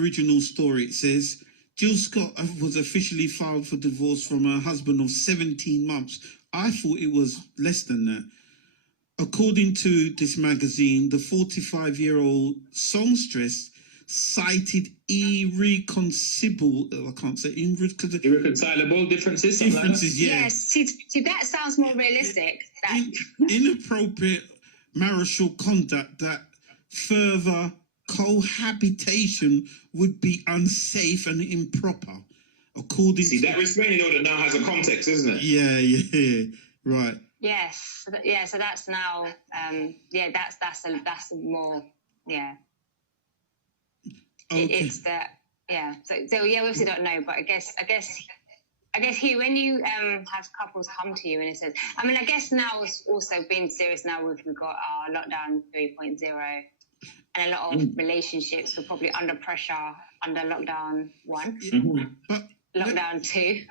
original story, it says, Jill Scott was officially filed for divorce from her husband of 17 months. I thought it was less than that. According to this magazine, the 45-year-old songstress cited irreconcilable differences. Yeah. Yes, see, that sounds more realistic. Inappropriate marital conduct that further cohabitation would be unsafe and improper. According to that restraining order now has a context, isn't it? Yeah, right. Yes, yeah. So that's now, that's a more, yeah. Okay. It's that, yeah. So yeah, we obviously don't know, but I guess, Hugh, when you have couples come to you and it says, I mean, I guess now it's also being serious now. We've got our lockdown 3.0, and a lot of relationships were probably under pressure under lockdown 1, but lockdown 2,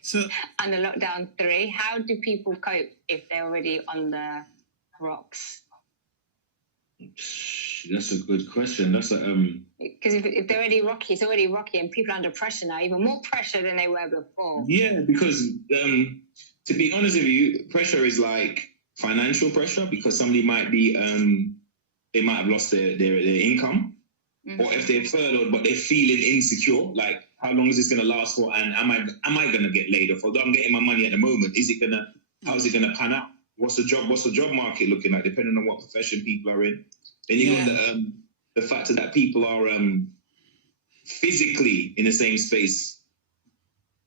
so under lockdown 3. How do people cope if they're already on the rocks? That's a good question. That's because if they're already rocky, it's already rocky, and people are under pressure now, even more pressure than they were before. Yeah, because to be honest with you, pressure is like financial pressure, because somebody might be they might have lost their income, or if they're furloughed but they're feeling insecure, like how long is this going to last for, and am I going to get laid off? Although I'm getting my money at the moment, how is it going to pan out? What's the job market looking like, depending on what profession people are in? Then you got the factor that people are physically in the same space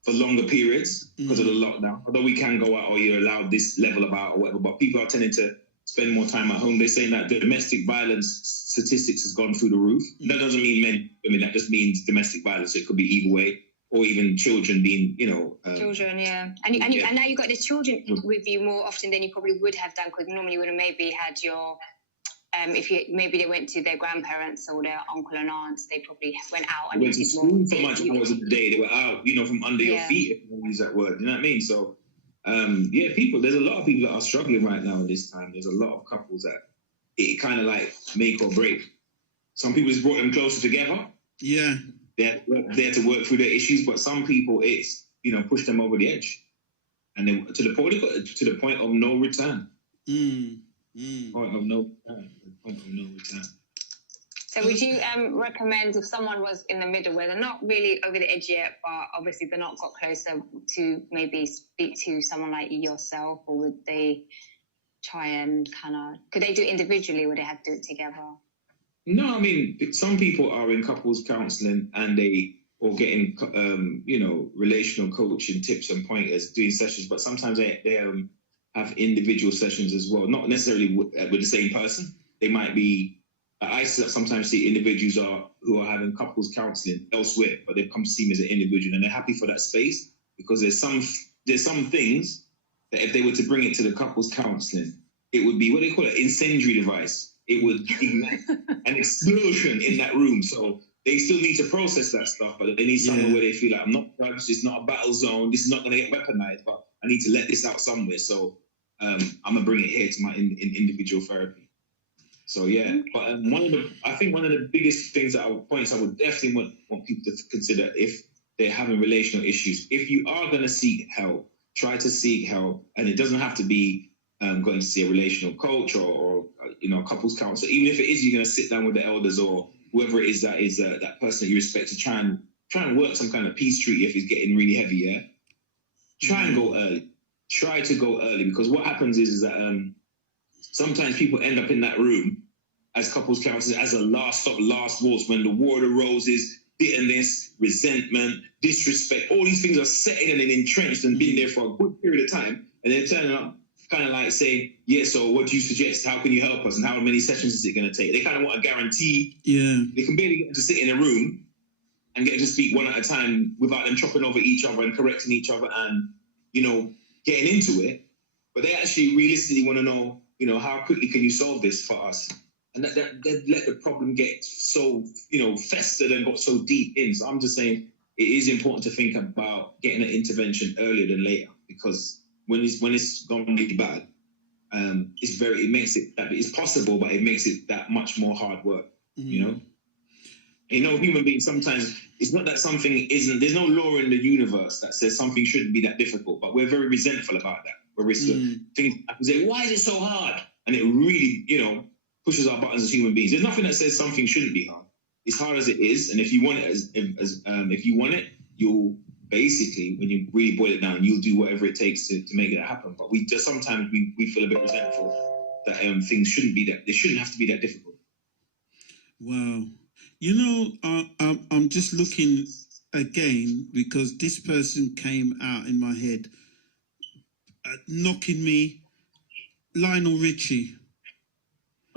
for longer periods because of the lockdown. Although we can go out, or you're allowed this level of out or whatever, but people are tending to spend more time at home. They're saying that the domestic violence statistics has gone through the roof. That doesn't mean men. I mean, that just means domestic violence. So it could be either way, or even children being, children, yeah. And now you've got the children with you more often than you probably would have done, because normally you would have maybe had your, maybe they went to their grandparents or their uncle and aunts, they probably went out and went to school for much hours of the day. They were out, from under your feet, if you want to use that word. You know what I mean? So, there's a lot of people that are struggling right now in this time. There's a lot of couples that it kind of like make or break. Some people it's brought them closer together. Yeah. They're there to work through their issues, but some people it's, pushed them over the edge. And then to the point of no return. Point of no return. So would you recommend, if someone was in the middle where they're not really over the edge yet, but obviously they're not got closer, to maybe speak to someone like yourself, or would they try and could they do it individually, or would they have to do it together? No, I mean, some people are in couples counselling and or getting, relational coaching tips and pointers, doing sessions, but sometimes they have individual sessions as well, not necessarily with the same person. They might be, I sometimes see individuals who are having couples counselling elsewhere, but they've come to see me as an individual, and they're happy for that space, because there's some things that if they were to bring it to the couples counselling, it would be what they call an incendiary device. It would ignite an explosion in that room. So they still need to process that stuff, but they need somewhere where they feel like, I'm not judged, it's not a battle zone, this is not going to get weaponized, but I need to let this out somewhere. So I'm going to bring it here to my individual therapy. So, yeah. But I think one of the biggest things points I would definitely want people to consider if they're having relational issues, if you are going to seek help, try to seek help. And it doesn't have to be going to see a relational coach or a couples counselor. Even if it is, you're going to sit down with the elders or whoever it is that person that you respect, to try and work some kind of peace treaty if it's getting really heavy, yeah? Try and go early. Try to go early, because what happens is that sometimes people end up in that room as couples counselors as a last stop, last waltz, when the war of the roses, bitterness, resentment, disrespect, all these things are setting and entrenched and been there for a good period of time, and they're turning up kind of like saying, so what do you suggest? How can you help us? And how many sessions is it going to take? They kind of want a guarantee. Yeah. They can barely get to sit in a room and get to speak one at a time without them chopping over each other and correcting each other and, getting into it. But they actually realistically want to know, how quickly can you solve this for us? And that let the problem get so, festered and got so deep in. So I'm just saying it is important to think about getting an intervention earlier than later, because when it's gone really bad, it makes it that it's possible, but it makes it that much more hard work, You know, human beings sometimes, it's not that something isn't, there's no law in the universe that says something shouldn't be that difficult, but we're very resentful about that. We're things I can say, why is it so hard? And it really, you know, pushes our buttons as human beings. There's nothing that says something shouldn't be hard. It's hard as it is, and if you want it, if you want it, you'll basically, when you really boil it down, you'll do whatever it takes to make it happen. But we just sometimes we feel a bit resentful that things shouldn't be that, they shouldn't have to be that difficult. Wow. You know, I'm just looking again because this person came out in my head, knocking me, Lionel Richie.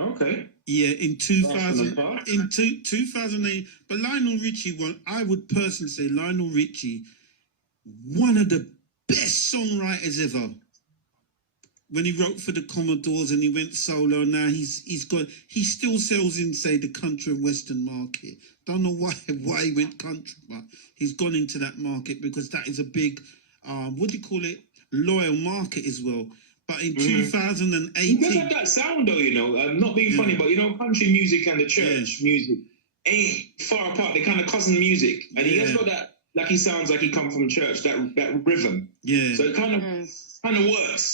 Okay. Yeah, in 2008. But Lionel Richie, well, I would personally say Lionel Richie, one of the best songwriters ever. When he wrote for the Commodores and he went solo, now he still sells in, say, the country and western market. Don't know why he went country, but he's gone into that market because that is a big, what do you call it, loyal market as well. But in 2018... He does have that sound though, you know, not being funny, but you know, country music and the church music ain't far apart. They're kind of cousin music. And he has got that, like he sounds like he come from church, that rhythm. Yeah. So it kind of works.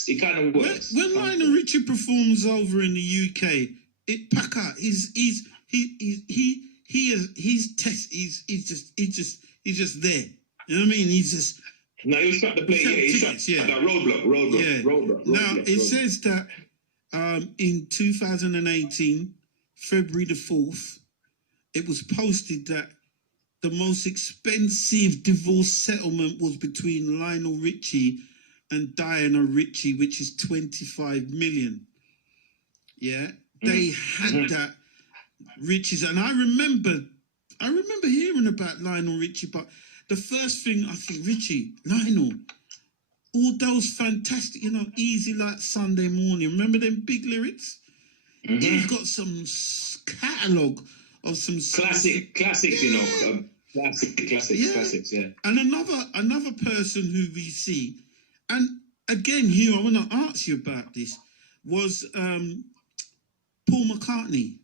It kind of works. When Lionel Richie performs over in the UK, it pack out. He's just there. You know what I mean? He's just... No, he was trying to play. He's trying that roadblock. Now it says that in 2018, February the 4th, it was posted that the most expensive divorce settlement was between Lionel Richie and Diana Richie, which is 25 million. Yeah, they had that Richie's, and I remember hearing about Lionel Richie, but the first thing I think, Richie, Lionel, all those fantastic, you know, Easy Like Sunday Morning. Remember them big lyrics? He's got some catalogue of some classics, you know, classics, yeah. And another person who we see, and again, Hugh, I want to ask you about this, was Paul McCartney.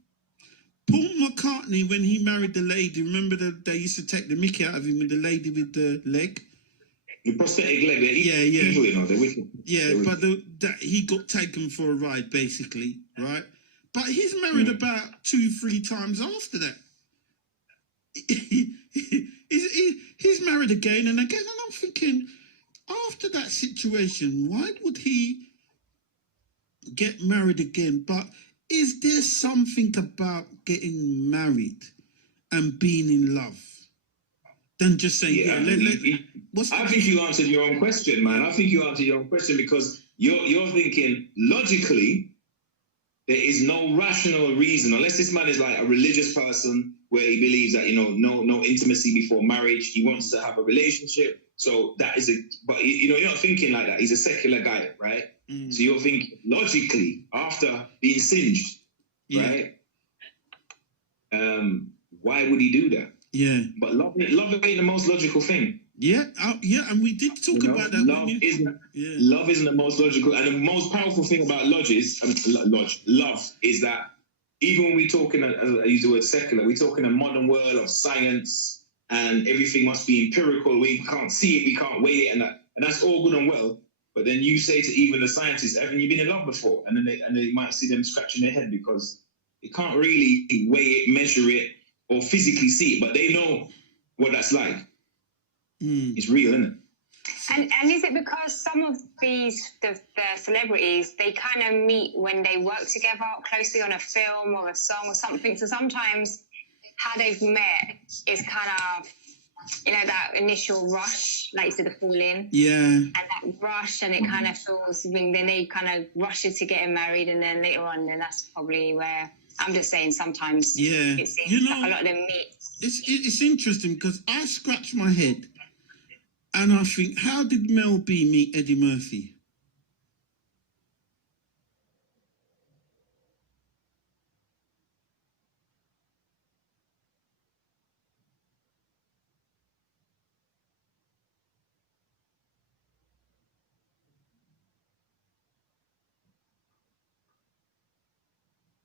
Paul McCartney, when he married the lady, remember they used to take the mickey out of him with the lady with the leg? The prosthetic leg. Evil, you know, they're wicked. Yeah, but he got taken for a ride, basically, right? But he's married about 2-3 times after that. He's married again and again, and I'm thinking, after that situation, why would he get married again? But is there something about getting married and being in love than just saying, I think you answered your own question, man. I think you answered your own question because you're thinking logically there is no rational reason, unless this man is like a religious person where he believes that, you know, no intimacy before marriage. He wants to have a relationship. So that is but you know, you're not thinking like that. He's a secular guy, right? So you're thinking logically after being singed, right? Why would he do that? Yeah. But love ain't the most logical thing. Yeah, and we did talk about that. Love isn't the most logical, and the most powerful thing about love is that even when we're talking, as I use the word secular, we're talking a modern world of science and everything must be empirical. We can't see it, we can't weigh it, and that's all good and well. But then you say to even the scientists, haven't you been in love before? And then they might see them scratching their head because they can't really weigh it, measure it, or physically see it, but they know what that's like. It's real, isn't it? And is it because some of the celebrities, they kind of meet when they work together closely on a film or a song or something? So sometimes how they've met is kind of, you know, that initial rush, like you said, the fall in. Yeah. And that rush, and it kind of feels, then they kind of rush it to getting married, and then later on, then that's probably where, I'm just saying sometimes it seems that a lot of them meet. It's interesting because I scratch my head and I think, how did Mel B meet Eddie Murphy?